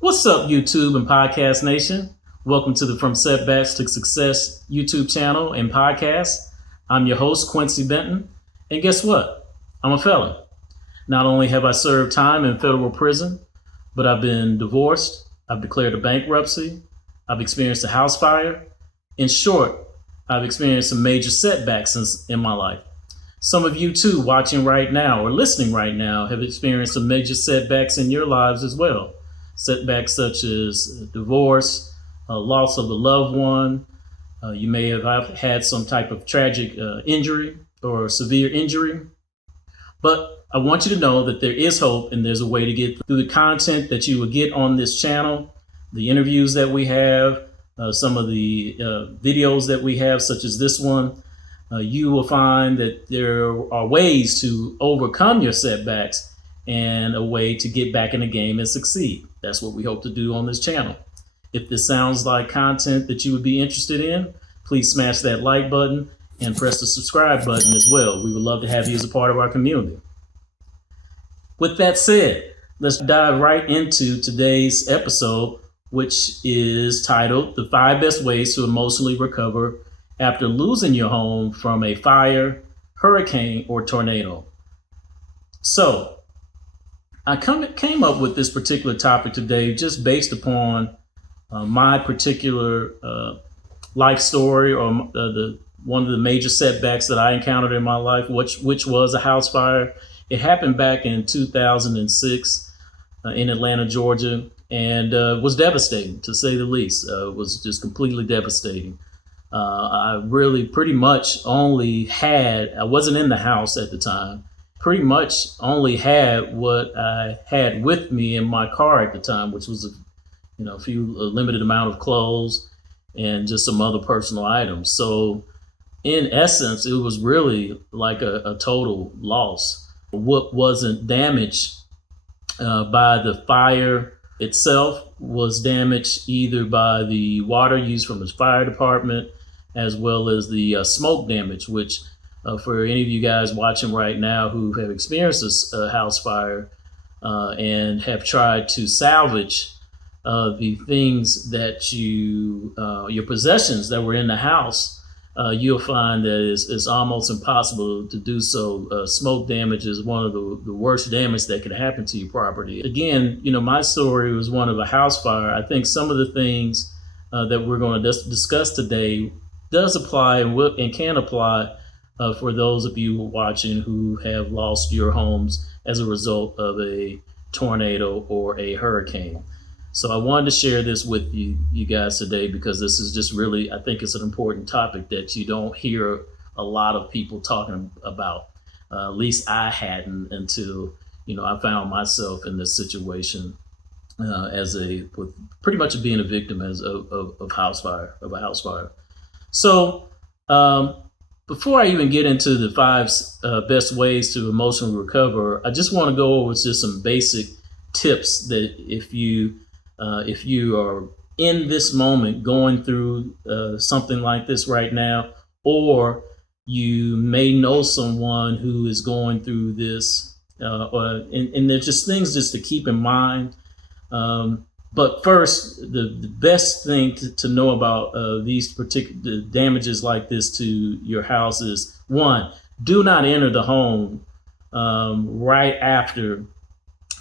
What's up, YouTube and Podcast Nation? Welcome to the From Setbacks to Success YouTube channel and podcast. I'm your host, Quincy Benton. And guess what? I'm a felon. Not only have I served time in federal prison, but I've been divorced, I've declared a bankruptcy, I've experienced a house fire. In short, I've experienced some major setbacks in my life. Some of you too, watching right now or listening right now, have experienced some major setbacks in your lives as well. Setbacks such as divorce, loss of a loved one. You may have had some type of tragic injury or severe injury. But I want you to know that there is hope and there's a way to get through the content that you will get on this channel, the interviews that we have, some of the videos that we have, such as this one. You will find that there are ways to overcome your setbacks and a way to get back in the game and succeed. That's what we hope to do on this channel. If this sounds like content that you would be interested in, please smash that like button and press the subscribe button as well. We would love to have you as a part of our community. With that said, let's dive right into today's episode, which is titled The 5 Best Ways to Emotionally Recover After Losing Your Home from a Fire, Hurricane, or Tornado. So, I came up with this particular topic today just based upon my particular life story, or one of the major setbacks that I encountered in my life, which was a house fire. It happened back in 2006 in Atlanta, Georgia, and was devastating, to say the least. It was just completely devastating. I really pretty much I wasn't in the house at the time. Pretty much only had what I had with me in my car at the time, which was a limited amount of clothes and just some other personal items. So in essence, it was really like a total loss. What wasn't damaged by the fire itself was damaged either by the water used from the fire department, as well as the smoke damage, which for any of you guys watching right now who have experienced this house fire and have tried to salvage the things that your possessions that were in the house, you'll find that it's almost impossible to do so. Smoke damage is one of the worst damage that could happen to your property. Again, my story was one of a house fire. I think some of the things that we're going to discuss today does apply and can apply for those of you watching who have lost your homes as a result of a tornado or a hurricane. So I wanted to share this with you guys today, because this is just really, I think it's an important topic that you don't hear a lot of people talking about. At least I hadn't until, I found myself in this situation with pretty much being a victim of a house fire. So, before I even get into the 5 best ways to emotionally recover, I just want to go over just some basic tips that if you are in this moment going through something like this right now, or you may know someone who is going through this, and there's just things just to keep in mind. But first, the best thing to know about these particular damages like this to your house is, one, do not enter the home right after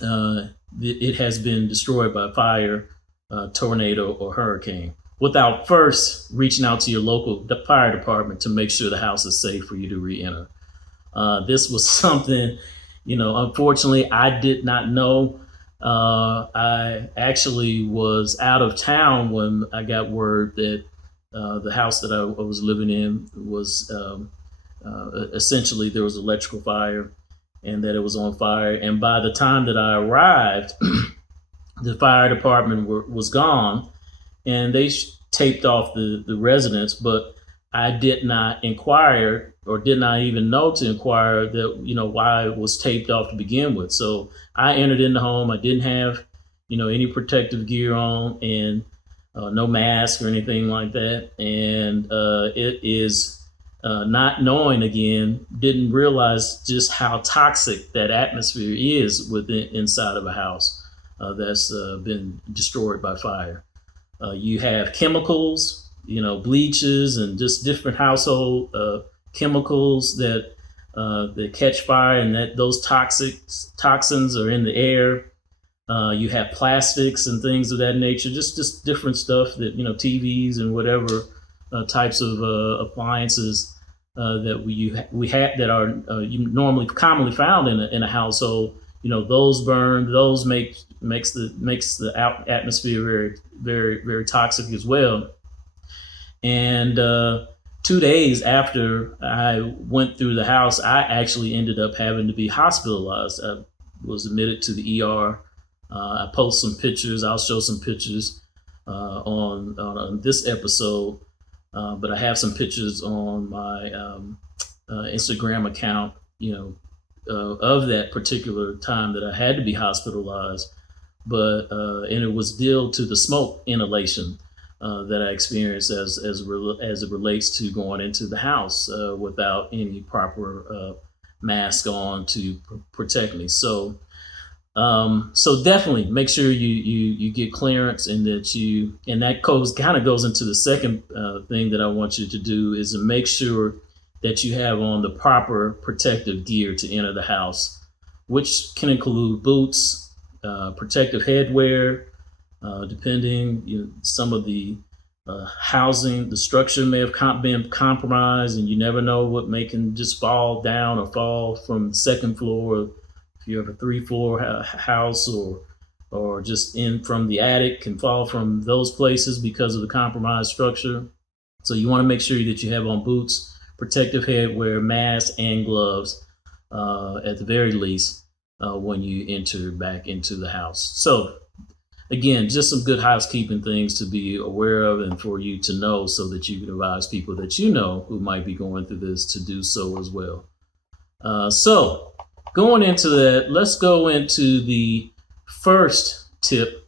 it has been destroyed by fire, tornado, or hurricane, without first reaching out to your local fire department to make sure the house is safe for you to re-enter. This was something, unfortunately, I did not know. I actually was out of town when I got word that the house that I was living in was essentially, there was electrical fire and that it was on fire. And by the time that I arrived, the fire department was gone, and they taped off the residence, but I did not inquire, or did not even know to inquire that, why it was taped off to begin with. So I entered in the home. I didn't have, any protective gear on, and no mask or anything like that. And it is not knowing, again, didn't realize just how toxic that atmosphere is inside of a house. that's been destroyed by fire. You have chemicals, bleaches and just different household chemicals that catch fire, and that those toxins are in the air. You have plastics and things of that nature, just different stuff that TVs and whatever types of appliances that we have that are normally commonly found in a household. Those burn. Those makes the atmosphere very, very, very toxic as well. And 2 days after I went through the house, I actually ended up having to be hospitalized. I was admitted to the ER. I post some pictures. I'll show some pictures on this episode, but I have some pictures on my Instagram account, of that particular time that I had to be hospitalized. But and it was due to the smoke inhalation that I experienced as it relates to going into the house without any proper mask on to protect me. So definitely make sure you get clearance, and that kind of goes into the second thing that I want you to do, is to make sure that you have on the proper protective gear to enter the house, which can include boots, protective headwear, depending, some of the housing, the structure may have been compromised, and you never know what can just fall down or fall from the second floor. If you have a 3-floor house, or just in from the attic, can fall from those places because of the compromised structure. So you want to make sure that you have on boots, protective headwear, masks, and gloves at the very least when you enter back into the house. So again, just some good housekeeping things to be aware of and for you to know, so that you can advise people that who might be going through this to do so as well. So going into that, let's go into the first tip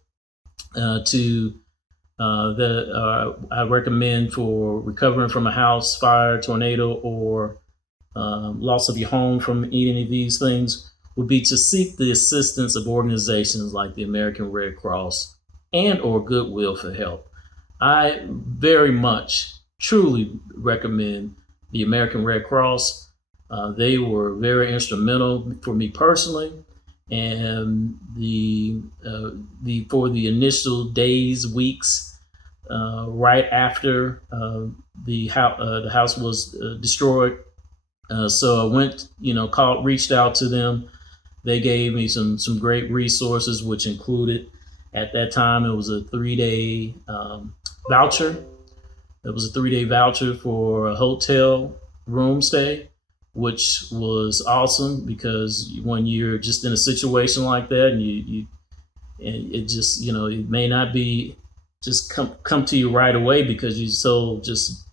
that I recommend for recovering from a house fire, tornado, or loss of your home from any of these things, would be to seek the assistance of organizations like the American Red Cross and or Goodwill for Help. I very much, truly recommend the American Red Cross. They were very instrumental for me personally, and for the initial days, weeks, right after the house was destroyed. So I went, reached out to them. They gave me some great resources, which included, at that time, it was a 3-day voucher. It was a 3-day voucher for a hotel room stay, which was awesome, because when you're just in a situation like that, and it just, it may not be just come to you right away, because you're so just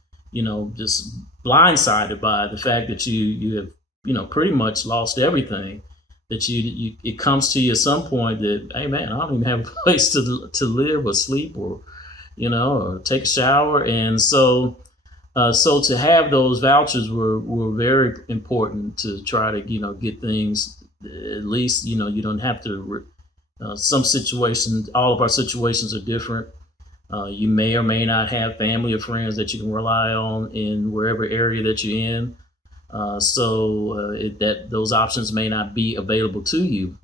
blindsided by the fact that you have, pretty much lost everything, that it comes to you at some point that, hey man, I don't even have a place to live or sleep or take a shower. And so to have those vouchers were very important to try to get things, at least you don't have to. Some situations, all of our situations are different. You may or may not have family or friends that you can rely on in wherever area that you're in. Those options may not be available to you.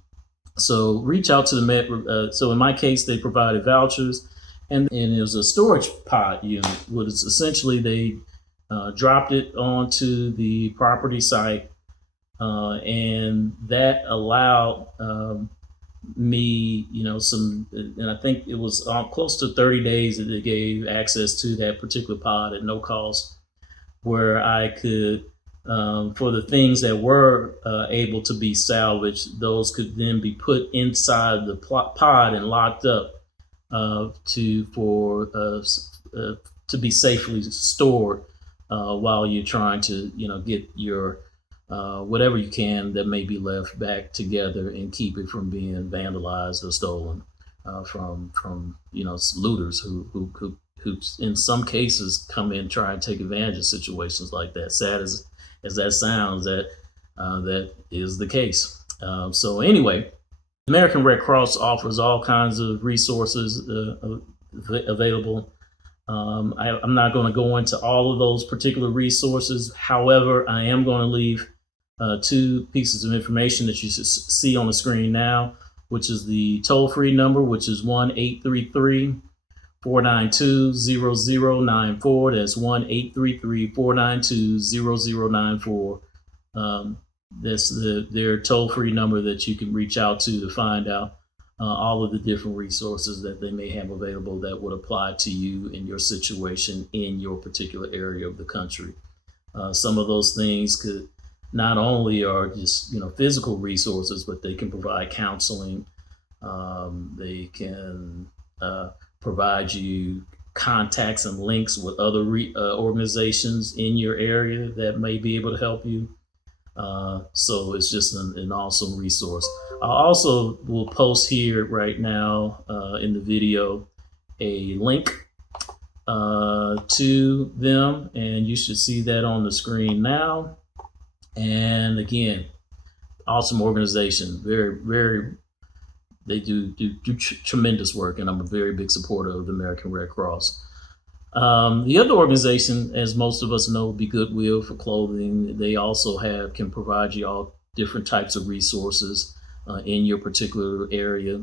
So reach out to the Met. So in my case, they provided vouchers, and it was a storage pod unit. What is essentially, they dropped it onto the property site, and that allowed me, and I think it was close to 30 days that they gave access to that particular pod at no cost, where I could, for the things that were able to be salvaged, those could then be put inside the pod and locked up to be safely stored while you're trying to, get your whatever you can that may be left back together and keep it from being vandalized or stolen from looters who in some cases come in and try and take advantage of situations like that. Sad as that sounds, that is the case. So anyway, American Red Cross offers all kinds of resources available. I'm not going to go into all of those particular resources. However, I am going to leave two pieces of information that you should see on the screen now, which is the toll-free number, which is 1-833-492-0094. That's 1-833-492-0094. That's their toll-free number that you can reach out to find out all of the different resources that they may have available that would apply to you in your situation in your particular area of the country. Some of those things could not only are just physical resources, but they can provide counseling. They can provide you contacts and links with other organizations in your area that may be able to help you. So it's just an awesome resource. I also will post here right now in the video a link to them, and you should see that on the screen now. And again, awesome organization. They do tremendous work, and I'm a very big supporter of the American Red Cross. The other organization, as most of us know, would be Goodwill for clothing. They also can provide you all different types of resources in your particular area.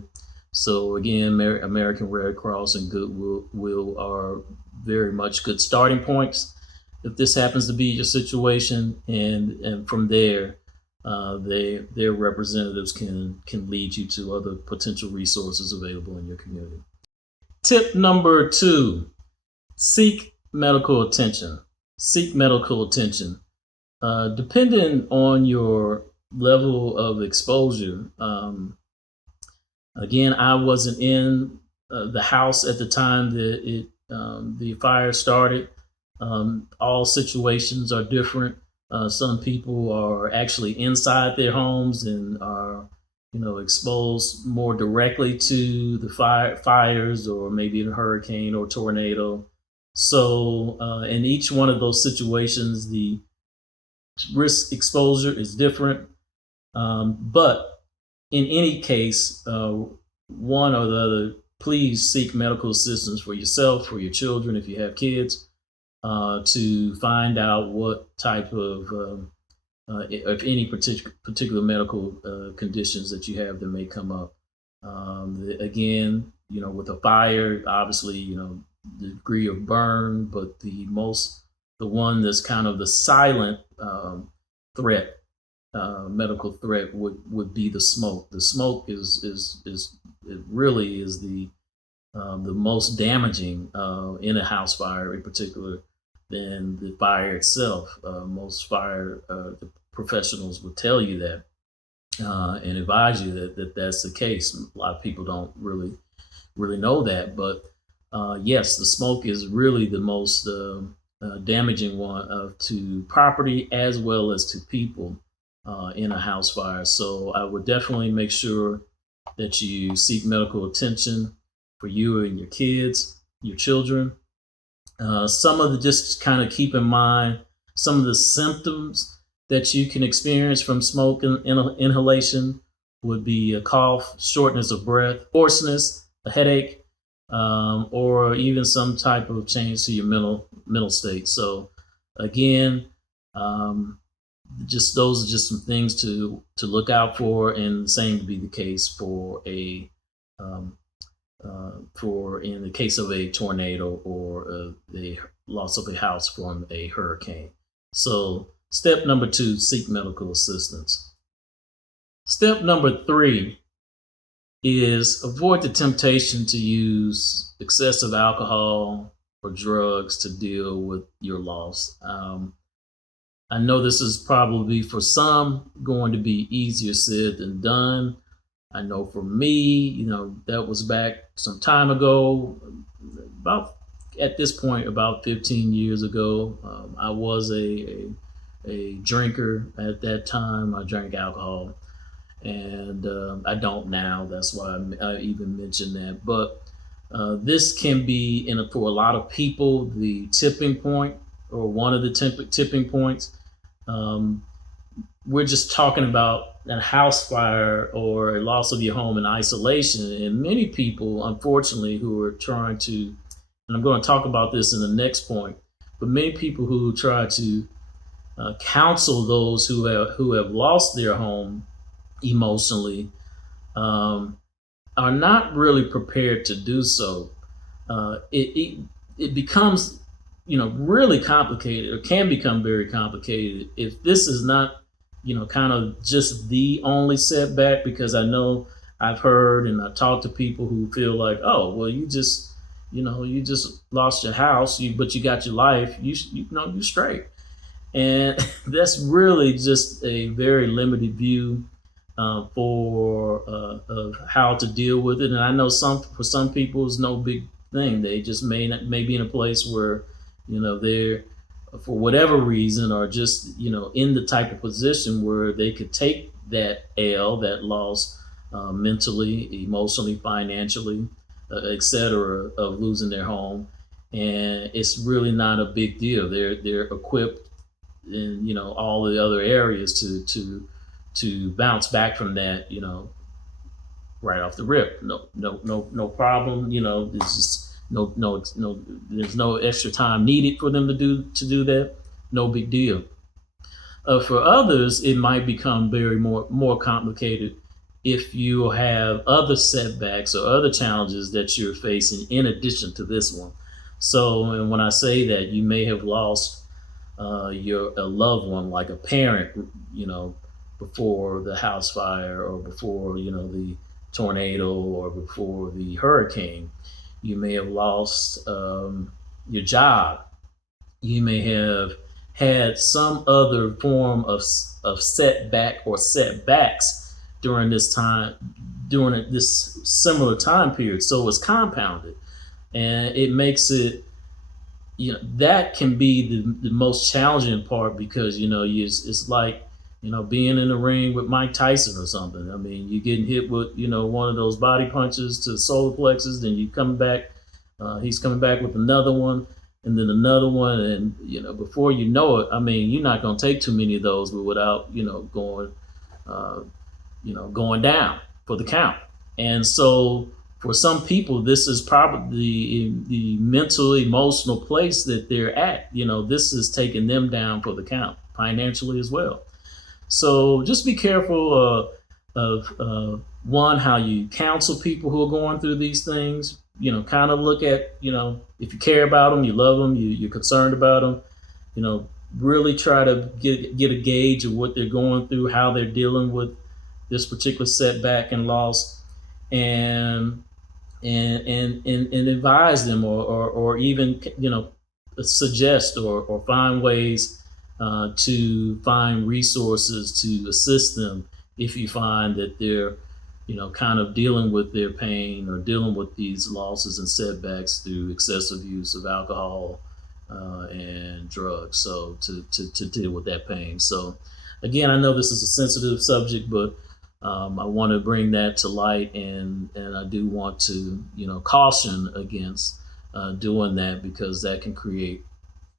So again, American Red Cross and Goodwill are very much good starting points if this happens to be your situation, and from there, their representatives can lead you to other potential resources available in your community. Tip number 2. Seek medical attention. Seek medical attention. Depending on your level of exposure, again, I wasn't in the house at the time that the fire started. All situations are different. Some people are actually inside their homes and are exposed more directly to the fires, or maybe a hurricane or tornado. So in each one of those situations, the risk exposure is different. But in any case, one or the other, please seek medical assistance for yourself, for your children, if you have kids, to find out what type of, if any particular medical conditions that you have that may come up. Again, with a fire, obviously, the degree of burn, but the one that's kind of the silent threat, medical threat would be the smoke. The smoke is it really is the most damaging in a house fire in particular than the fire itself. Most fire professionals would tell you that and advise you that that's the case. A lot of people don't really know that, but yes, the smoke is really the most damaging one to property as well as to people in a house fire. So I would definitely make sure that you seek medical attention for you and your kids, your children. Just kind of keep in mind some of the symptoms that you can experience from smoke inhalation would be a cough, shortness of breath, hoarseness, a headache, or even some type of change to your mental state. So again, just those are just some things to look out for, and the same would be the case for in the case of a tornado or the loss of a house from a hurricane. So step number 2, seek medical assistance. Step number 3 is avoid the temptation to use excessive alcohol or drugs to deal with your loss. I know this is probably for some going to be easier said than done. I know for me, that was back some time ago, at this point, about 15 years ago. I was a drinker at that time. I drank alcohol, and I don't now. That's why I even mentioned that. But this can be, for a lot of people, the tipping point, or one of the tipping points. we're just talking about a house fire or a loss of your home in isolation. And many people, unfortunately, who are trying to, and I'm going to talk about this in the next point, but many people who try to counsel those who have lost their home emotionally are not really prepared to do so. It becomes really complicated, or can become very complicated, if this is not kind of just the only setback, because I know I've heard and I've talked to people who feel like, oh, well, you just lost your house, but you got your life, you straight. And that's really just a very limited view of how to deal with it. And I know for some people it's no big thing. They just may be in a place where they're, for whatever reason, are just in the type of position where they could take that that loss, mentally, emotionally, financially, etc., of losing their home, and it's really not a big deal. They're equipped in all the other areas to bounce back from that, right off the rip. No problem. It's just no. There's no extra time needed for them to do that. No big deal. For others, it might become very more complicated if you have other setbacks or other challenges that you're facing in addition to this one. So, and when I say that, you may have lost a loved one, like a parent, before the house fire, or before the tornado, or before the hurricane. You may have lost your job. You may have had some other form of setback or setbacks during this similar time period. So it's compounded, and it makes it, that can be the most challenging part, because it's like being in the ring with Mike Tyson or something. I mean, you're getting hit with one of those body punches to the solar plexus, then you come back, he's coming back with another one, and then another one, and before you know it, I mean, you're not going to take too many of those without going down for the count. And so for some people, this is probably the mental, emotional place that they're at. This is taking them down for the count, financially as well. So just be careful of one, how you counsel people who are going through these things. Kind of look at, if you care about them, you love them, you're concerned about them, really try to get a gauge of what they're going through, how they're dealing with this particular setback and loss, and advise them, or even suggest or find ways to find resources to assist them if you find that they're kind of dealing with their pain or dealing with these losses and setbacks through excessive use of alcohol and drugs, so to deal with that pain. So again, I know this is a sensitive subject, but I want to bring that to light, and I do want to caution against doing that, because that can create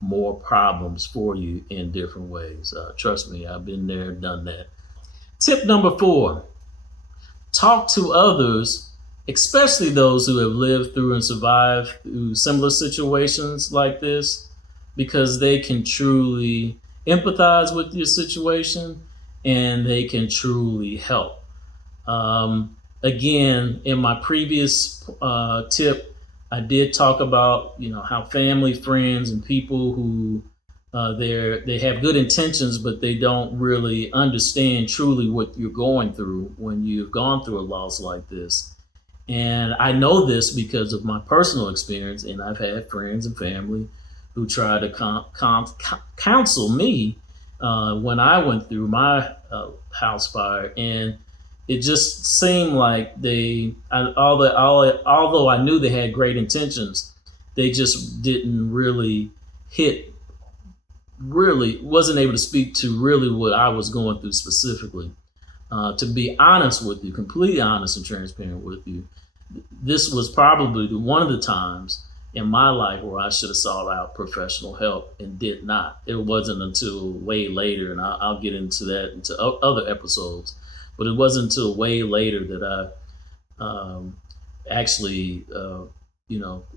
more problems for you in different ways. Trust me, I've been there, done that. Tip number 4, talk to others, especially those who have lived through and survived through similar situations like this, because they can truly empathize with your situation, and they can truly help. Again, in my previous tip, I did talk about how family, friends, and people who they have good intentions, but they don't really understand truly what you're going through when you've gone through a loss like this. And I know this because of my personal experience, and I've had friends and family who try to counsel me when I went through my house fire, and it just seemed like although I knew they had great intentions, they just didn't really wasn't able to speak to really what I was going through specifically. To be honest with you, completely honest and transparent with you, this was probably one of the times in my life where I should have sought out professional help and did not. It wasn't until way later, and I'll get into that into other episodes, but it wasn't until way later that I actually,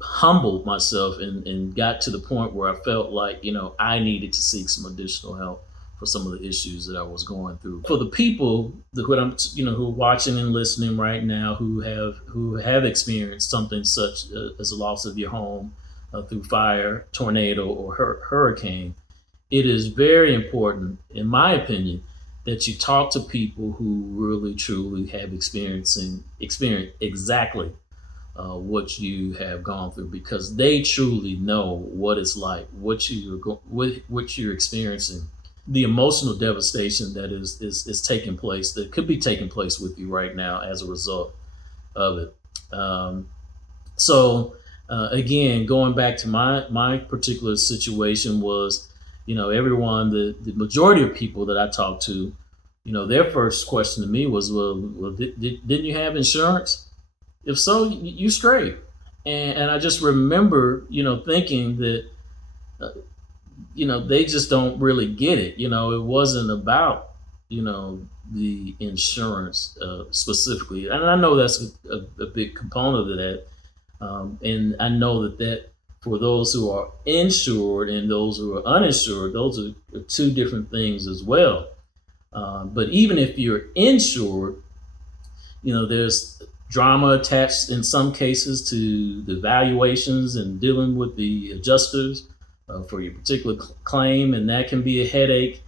humbled myself and got to the point where I felt like, I needed to seek some additional help for some of the issues that I was going through. For the people who are watching and listening right now, who have experienced something such as a loss of your home through fire, tornado, or hurricane, it is very important, in my opinion, that you talk to people who really truly have experienced exactly what you have gone through, because they truly know what it's like, what you're experiencing, the emotional devastation that is taking place, that could be taking place with you right now as a result of it. So again, going back to my particular situation was, everyone, the majority of people that I talked to, their first question to me was, well, didn't you have insurance? If so, you straight. And I just remember, thinking that, they just don't really get it. It wasn't about, the insurance specifically. And I know that's a big component of that. And I know that for those who are insured and those who are uninsured, those are two different things as well. But even if you're insured, there's drama attached in some cases to the valuations and dealing with the adjusters for your particular claim, and that can be a headache.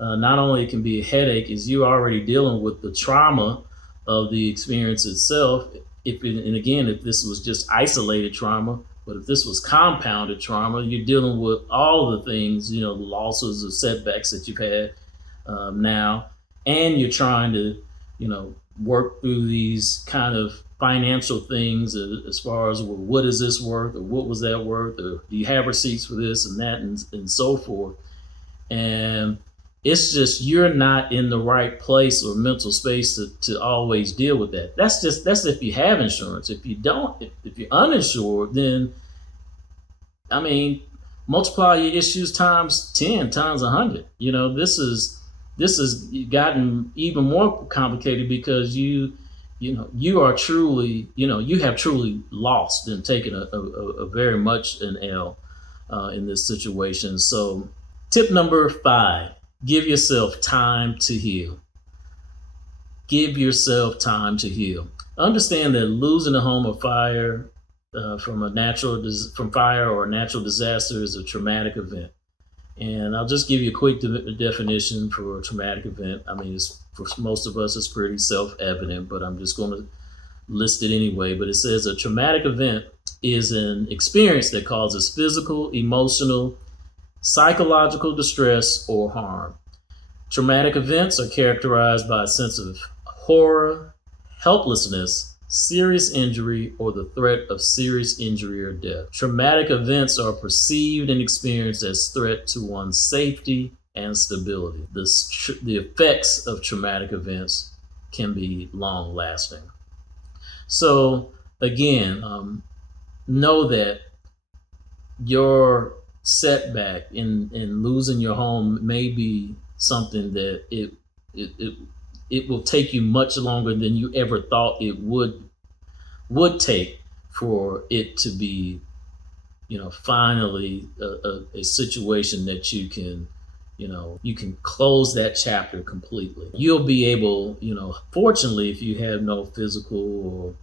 Not only it can be a headache, is you already dealing with the trauma of the experience itself. If this was just isolated trauma, but if this was compounded trauma, you're dealing with all of the things, the losses or setbacks that you've had now, and you're trying to, work through these kind of financial things as far as, well, what is this worth, or what was that worth, or do you have receipts for this and that, and so forth. And it's just, you're not in the right place or mental space to always deal with that. That's if you have insurance. If you don't, if you're uninsured, then, multiply your issues times 10, times 100. This has gotten even more complicated because you are truly, you have truly lost and taken a very much an L in this situation. So tip number 5, give yourself time to heal. Give yourself time to heal. Understand that losing a home or fire from fire or a natural disaster is a traumatic event. And I'll just give you a quick definition for a traumatic event. For most of us, it's pretty self-evident, but I'm just going to list it anyway. But it says a traumatic event is an experience that causes physical, emotional, psychological distress or harm. Traumatic events are characterized by a sense of horror, helplessness, serious injury, or the threat of serious injury or death. Traumatic events are perceived and experienced as threat to one's safety and stability. The effects of traumatic events can be long lasting. So again, know that your setback in losing your home may be something that it will take you much longer than you ever thought it would take for it to be, finally a situation that you can close that chapter completely. You'll be able, fortunately, if you have no physical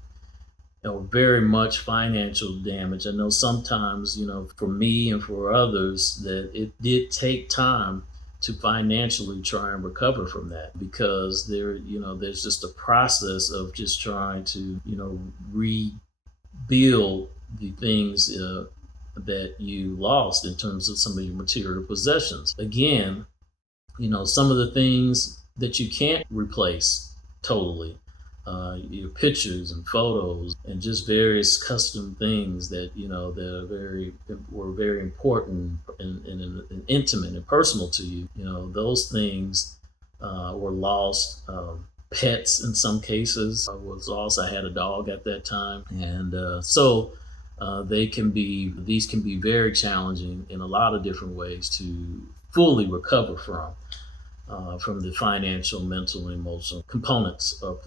or very much financial damage. I know sometimes, for me and for others, that it did take time to financially try and recover from that, because there's just a process of just trying to, rebuild the things that you lost in terms of some of your material possessions. Again, some of the things that you can't replace totally, your pictures and photos and just various custom things that that were very important and intimate and personal to you. Those things were lost. Pets in some cases was lost. I had a dog at that time, and so these can be very challenging in a lot of different ways to fully recover from the financial, mental, and emotional components of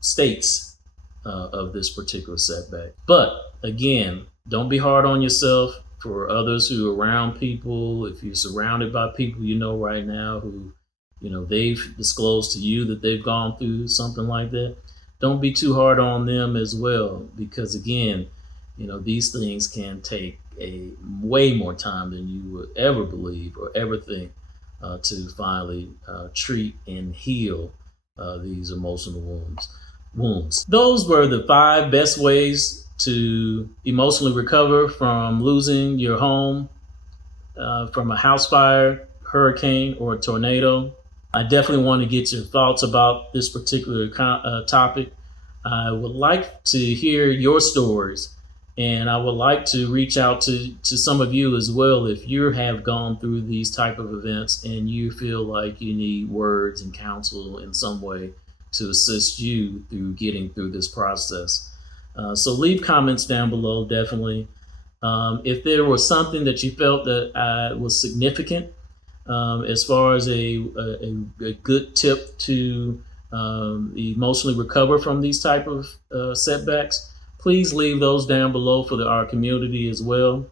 states of this particular setback. But again, don't be hard on yourself. For others who are around people, if you're surrounded by people you know right now who, they've disclosed to you that they've gone through something like that, don't be too hard on them as well, because again, these things can take a way more time than you would ever believe or ever think to finally treat and heal these emotional wounds. Those were the 5 best ways to emotionally recover from losing your home from a house fire, hurricane, or a tornado. I definitely want to get your thoughts about this particular topic. I would like to hear your stories, and I would like to reach out to some of you as well if you have gone through these type of events and you feel like you need words and counsel in some way to assist you through getting through this process. So leave comments down below, definitely. If there was something that you felt that was significant as far as a good tip to emotionally recover from these type of setbacks, please leave those down below for our community as well.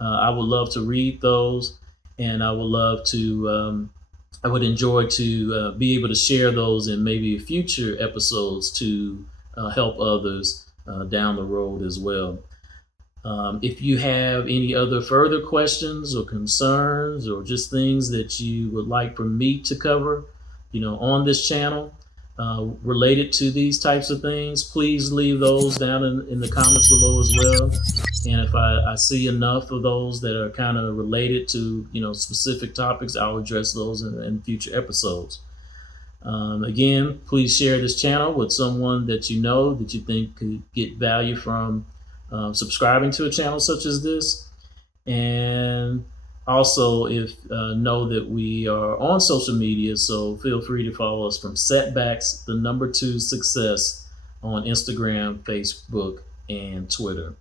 I would love to read those, and I would enjoy to be able to share those in maybe future episodes to help others down the road as well. If you have any other further questions or concerns or just things that you would like for me to cover, on this channel related to these types of things, please leave those down in the comments below as well. And if I see enough of those that are kind of related to, specific topics, I'll address those in future episodes. Again, please share this channel with someone that that you think could get value from subscribing to a channel such as this. And also, know that we are on social media, so feel free to follow us from Setbacks, the number 2 success on Instagram, Facebook, and Twitter.